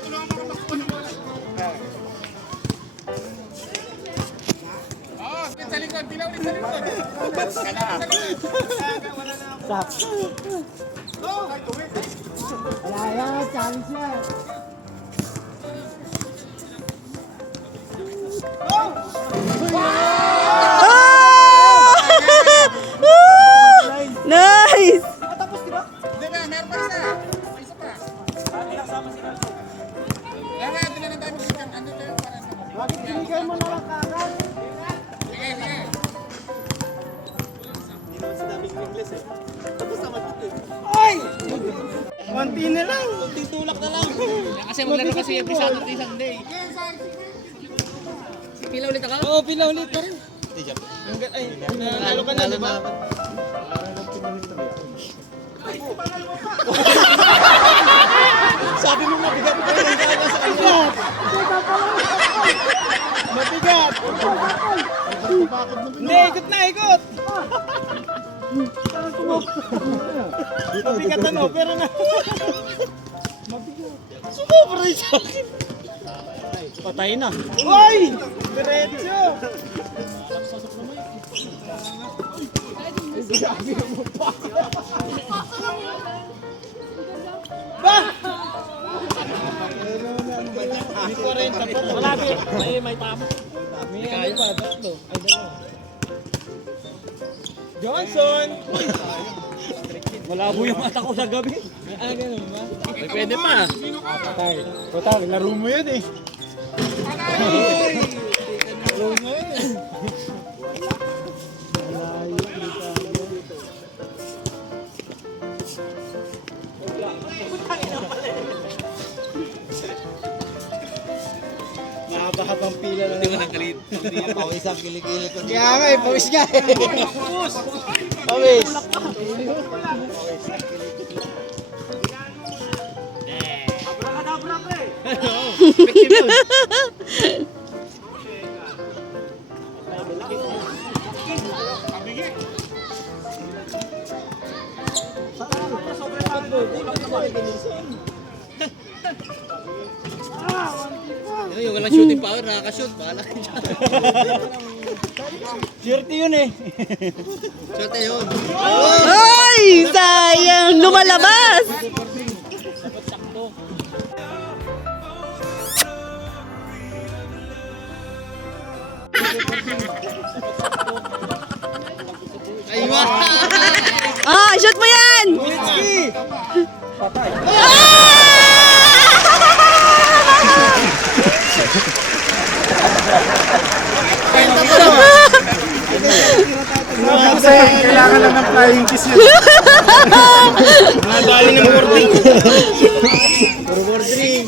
tulungan mo kapag sa likod, bilaw ulit sa likod. Stop. Wala yan, challenge yan. Nice! Hindi ba, meron pa isa. May isa pa. Lala, ito na lang tayo magsikan. Ano tayo para ano? Bakit binigay mo na lang kagad? Sige, sige. Ay! Konti na lang. Kunting tulak na lang. Kasi maglaro kasi every Saturday, Sunday. Pila ulit ako? Oo, pila ulit pa rin. Ay, nalo ka na, di ba? Sabi mo mabigat pa rin ang sa kanya. Mabigat. Hindi, ikot na, ikot. Mabigat ano, pero na. Sumobra rin sa akin. Patay na. Hoy! Diretso! Ba! May 40 pa. Malapit. May tama. May ano pa, tatlo. Ay, dalawa. Johnson! Malabo yung mata ko sa gabi. Ah, ganun ba? Ay, pwede pa. Patay. Patay, laro mo yun eh. Laro mo yun eh. Mahaba-habang pila lang. Hindi mo nangkalit. Pawis ang kilikili ko. Kaya nga eh, pawis nga eh. Pawis. Ano yung walang shooting power, nakaka-shoot. Bahala ka dyan. Swerte yun eh. Shooting yun. Ay! Sayang! Lumalabas! Aywa! Ah! Shoot mo yan! Witski! Patay. Kasi kailangan lang ng flying kiss yun. Mga galing ng boarding. Puro boarding.